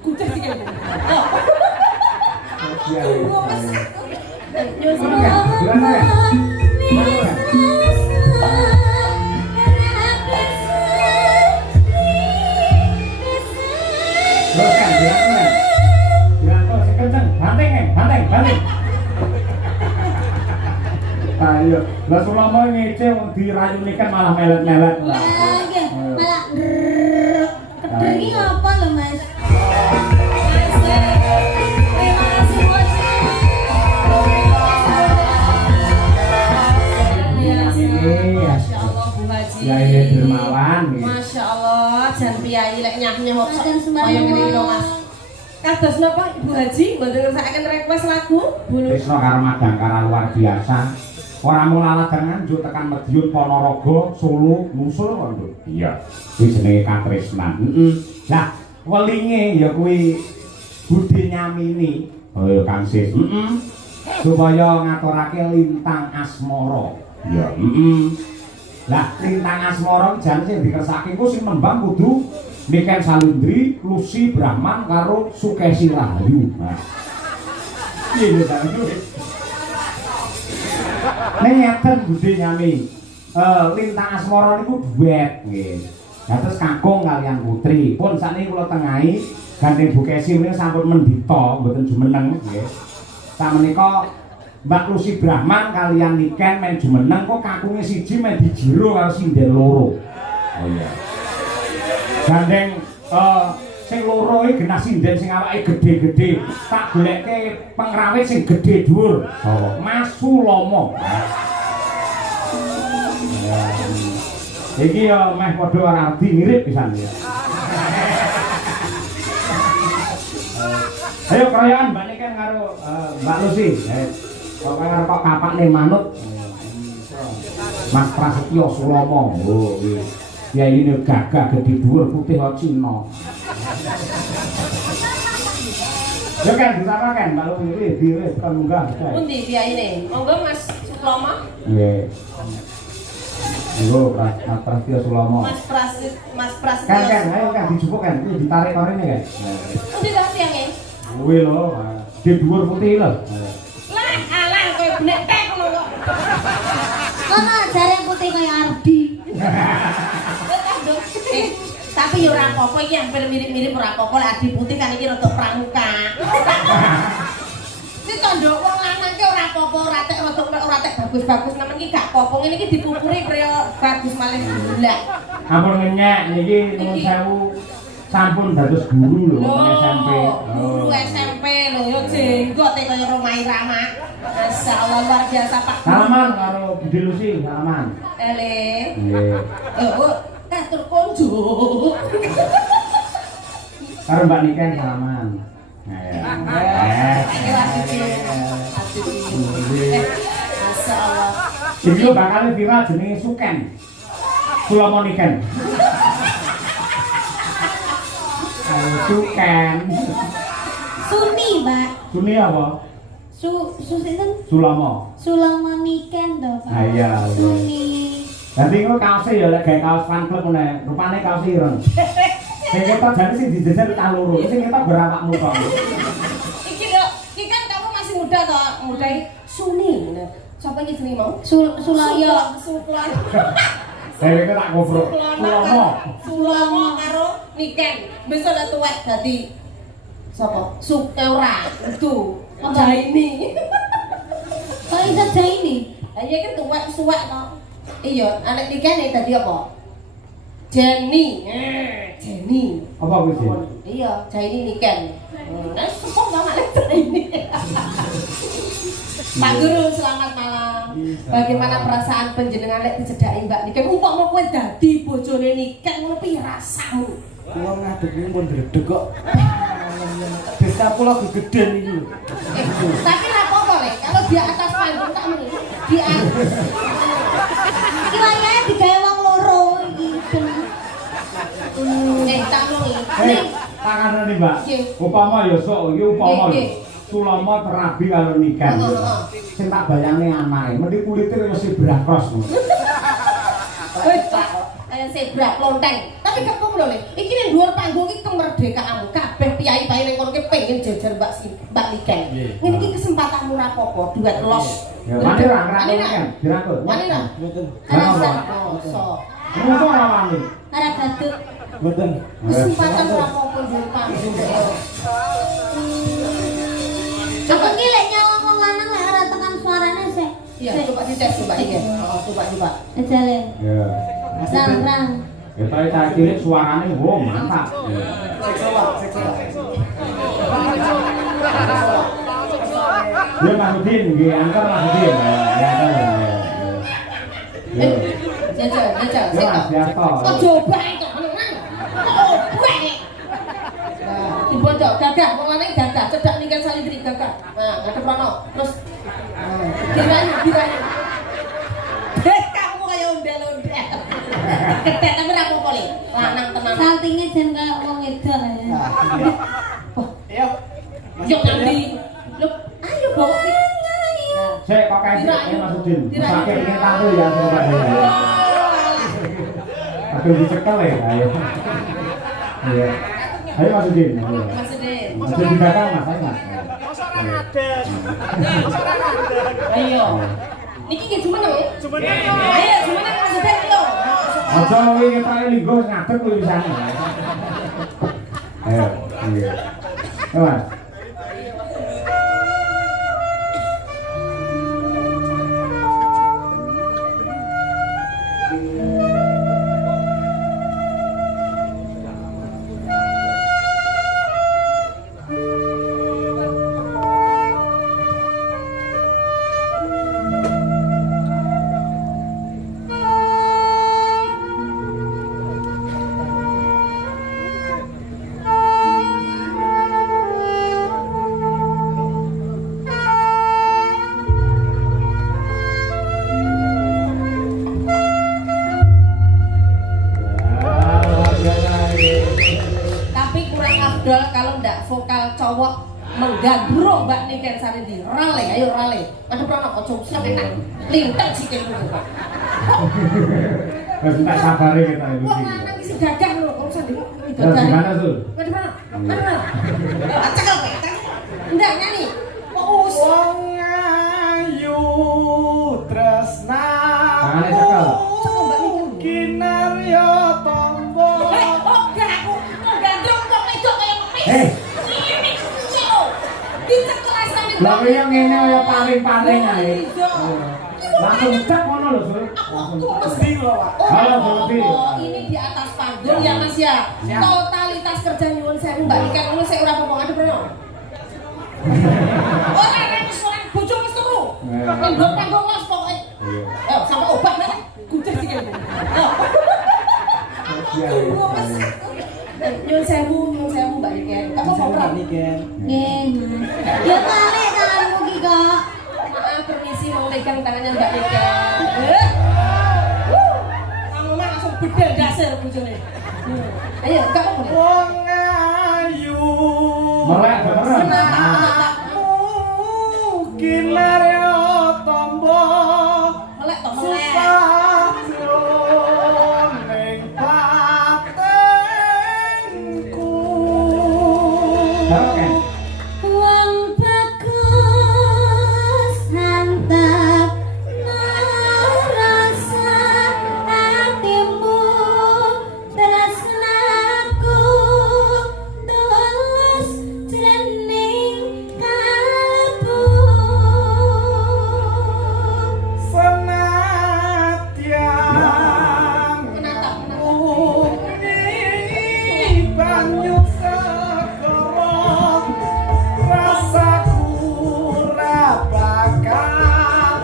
Kucing sih kan. Iya. Banteng. Ayo, lah sulama ngece wong dirayune kan malah melet-melet. Lah nggih, malah kedher iki apa lho, Mas? Masya Allah Bu Haji. Ya ini dermawan. Masya Allah, jan piyai lek nyah-nyah kok Makan kaya ngene iki lho, sembarang. Mas. Kados napa Ibu Haji mboten ngersakaken request lagu? Trisno karo Madangkara luar biasa. Ora mung laladan Nganjuk tekan Madiun Ponorogo, Solo, Musul kok, Nduk. Iya. Kuwi jenenge katresnan. Lah, welinge ya kuwi Budi Nyamini. Oh ya Kang Sis. Supaya ngaturake lintang asmara. Ya, Lah, lintang asmara jan sing dikersake ku sing nembang kudu Niken Salundri, Lucy Brahman karo Sukesi Rahayu. Nah. Iya ta. Nek ngeten Budi Nyami. Lintang asmara niku duet nggih. Lah terus kakung kalian putri. Pun sakniki kula tengahi gandeng Bu Kesi menika sampun mendita mboten jumeneng nggih. Samenika Mbak Lucy Brahman kalian Niken men jumeneng kok kakunge siji men dijiro karo sinden loro. Oh iya. Gandeng sing loro iki genah sinden sing awake gedhe-gedhe. Tak golekke pengrawit sing gedhe dhuwur. Sapa? Mas Sulomo. Iki ya meh padha ora arti mirip pisan ya. Ayo kerayaan Mbak Niken karo Mbak Lucy. Kok karo kapakne manut. Mas Prasetyo Sulomo. Oh, iya. Ya ini gagah gede dhuwur putih kok Cina. Ya kan disapa kan Mbak Lucy dhewe kan munggah. Pundi piyaine? Monggo Mas Sulomo. Nggih. Monggo Mas Prasetyo Sulomo. Mas Prasetyo. Kan ayo kan dijupuk kan iki ditarik korene kan. Pundi ta piyange? Kuwi lho, gede dhuwur putih lho. Lah alah kowe benek tek ngono kok. Kono jare putih kaya Ardi. Tapi ya ora apa-apa iki hampir mirip-mirip ora apa-apa lek Adi Putih kan iki rada pramuka. Iki tandha wong lanang ki ora apa-apa, ora tek bagus-bagus nemen iki gak apa-apa. Ngene iki dipupuri priyo bagus malih gula. Ampun ngenyek niki nuwun sewu sampun dados guru lho SMP. Guru SMP lho yo jenggote kaya Romai Rama. Masyaallah luar biasa Pak. Salaman karo Budi Lucy, salaman. Ele. Nggih. Oh, katur konjo. Karo Mbak Niken salaman. Masyaallah. Iki bakal viral jenenge Suken. Sulomo Niken. Ayo Suken. Suni, Mbak. Suni apa? Sinten? Sulomo. Sulama Niken to, Pak. Ah iya. Suni. Dadi engko kaose ya lek gawe kaos fan club ngene, rupane kaos ireng. Sing ketok jane sing dijejer cah loro, sing ketok berawakmu to. Iki kan kamu masih muda toh, mudai Suni. Siapa iki jenenge mau? Sulaya. Saya tak ngobrol. Sulomo karo Niken. Besok udah tuwek dadi sapa? Sukeura. Itu. Jaini. Kok iso Jaini? Lah iya kan tuwek suwek to. Iya, anak Niken dadi apa? Jenny. Jenny. Apa kuwi, Jen? Iya, Jaini Niken. Nah, sepok banget Jaini. Pak Guru, selamat malam. Bagaimana perasaan panjenengan lek dicedhaki Mbak Niken? Umpama kowe dadi bojone Niken ngono piye rasamu? Kula ngadeg iki pun dredeg kok. Desa kula gegeden iki. Tapi ra apa-apa lek kalau di atas panggung tak muni. Di atas. Iki wayahe digawe wong loro iki. Tak muni. Tangan nih Mbak. Nggih. Upama ya sok iki upama. Nggih. Sulomo terabi karo Niken. Sing tak bayangne anake, mesti kulite kaya zebra cross. Kayak zebra klonteng. Tapi kepung lho, Le. Iki ning dhuwur panggung iki kemerdekaanmu. Kabeh piyai ora apa-apa, duet los. Ya, wani ra ngrangkul kan? Dirangkul. Wani ra? Mboten. Alasan Sok. Ngono ora wani. ora batuk. Mboten. Kesempatan ora apa-apa duwe panggung. Aku ki lek nyawa wong lanang lek ora tekan suarane sik. Iya, coba dites coba iki. Oh, coba. Ajale. Ya. Rang. Ya tapi tak cilik suarane wo mantap. Ya Mahudin, nggih antar Mahudin. Ya antar. Ya. Jajal, Ya Mas Biasto. ojo bae kok meneng. Oh, bae. Nah, dibocok gagah, wong lanang gagah, cedak niken salibri gagah. Nah, ngadep rono. Terus dirayu. Kamu kayak ondel-ondel. Ketek tapi ra apa-apa le. Lanang tenan. Saltinge jan kaya wong wedok ya. Ayo. Yo nanti. Loh, ayo bawa ki. Sik kok kae Mahudin. Sakit ingin tampil ya Sobat. Aduh dicekel ya. Ayo. Iya. Ayo Mahudin. Maksudnya. Masih di belakang Mas, ayo Mas. Ayo. Niki ki jumeneng. Ayo jumeneng maksudnya lho. Aja wingi ketoke linggo ngadeg kuwi wisane. Ayo. Iya. Ayo Mas. Tapi kurang afdol kalau ndak vokal cowok menggandrung Mbak Niken Saridi. Rale, ayo rale. Ada prono ojo sampean lintek sikil dulu. Wes tak sabare kita iki. Wong lanang isi gagah lho, kok sandi. Ya gimana tuh? Ada prono. Mana? Cekel kowe. Ndak nyanyi. Oh, Wong ayu tresna. Tangane cekel. cekel Mbak Niken. Kinarya tombo. Oh, gak aku menggandrung kok wedok kaya ngemis. Ini yo. Dicekel asane. Lah yang ngene kaya paling-paling ae. Langsung cek ngono lho, Sur. Mesti lho, Pak. Halo, Sofi. Ini di atas panggung ya Mas ya. Totalitas kerja nyuwun sewu Mbak Niken ngono sik ora apa-apa ade Bro. Ora wis ora bojo wis turu. Panggung panggung Mas pokoke. Yo sampe obat nek kucing sikil. Nyuwun sewu Mbak Niken. Gak apa-apa Bro. Niken. Nggih. Ya kali tanganmu ki kok. Maaf permisi mau megang tangannya Mbak Niken. Kamu mah langsung bedel dasar bojone. Ayo, gak apa-apa. Wong ayu. Melek beneran. Kinarya tombo. Melek to melek. Ning patengku. Oke. Wong bagus mantap rasa hatimu tresnaku tulus jroning kalbu Senadyan muni banyu segara rasaku ra bakal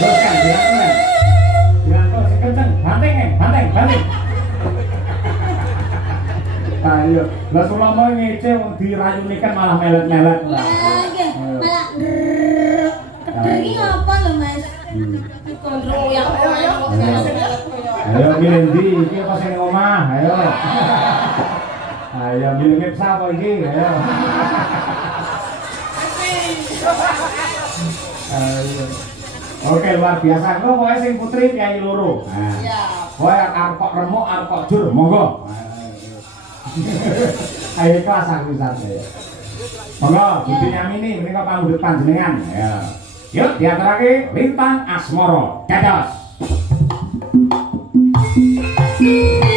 Terus kan, dirangkul. Dirangkul sing kenceng. Banting, banting. Ayo, lah sulama ngece wong dirayuni kan malah melet-melet. malah kederi apa lho Mas? Gondrong yang kok Ayo milih ndi iki apa sing omah? Ayo. Ayo milih ngepsa apa iki? Ayo. Ayo. Oke luar biasa. Kok pokoke sing putri kiai loro. Nah. Ya. Pokoke arep kok remuk arep kok jur monggo. Ayo kelas aku saya. Monggo Budi Nyamini menika pamundhut panjenengan. Ya. Yuk diaturake Lintang Asmara. Dados. Ayo.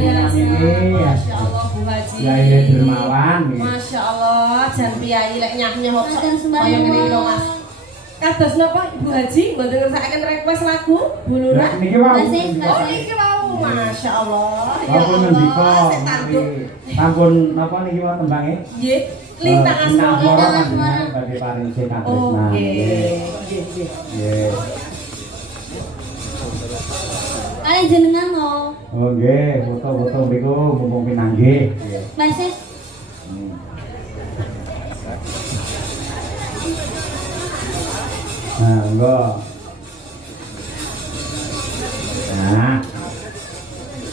Masya Allah Bu Haji. Ya ini dermawan. Masya Allah, jan piyayi lek nyah-nyah kok Matur sembah kaya ngene iki lho, nuwun. Mas. Kados napa Bu Haji mboten ngersakaken request lagu Bu Lurah? Niki wae. Masih, Oh masih. niki wau, Masya Allah. Ya Apa ngendika Allah, saya tanduk. sampun napa niki wae tembange? Nggih, lintang asmara. Lintang asmara. bagi paring Katresna. Oke. Nggih, nggih. Nggih. Kalian jenengan mau. Oh nggih, foto-foto mriku mumpung pinanggih. Nggih. Masih. Hmm. Nah, enggak. Nah,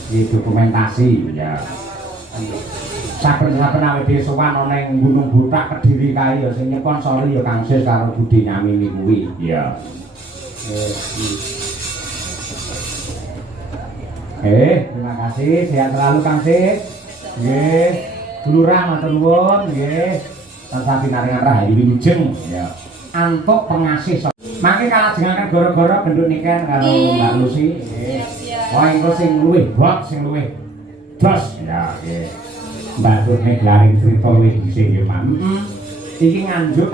ini dokumentasi ya. Saben-saben awake dhewe sowan ana ning Gunung Butak Kediri kae ya sing nyponsori ya Kang Sis karo Budi Nyamini kuwi. Ya. Terima kasih. Sehat selalu Kang Sis. Nggih. Lurah matur nuwun nggih. Tansah pinaringan rahayu wilujeng ya. Antuk pengasih. Mangke kalajengaken gara-gara gendut niken karo Mbak Lucy. Nggih. Wah engko sing luwih bot sing luwih jos ya nggih. Mbak Tur nek laring crita luwih dhisik nggih, Pak. Iki nganjuk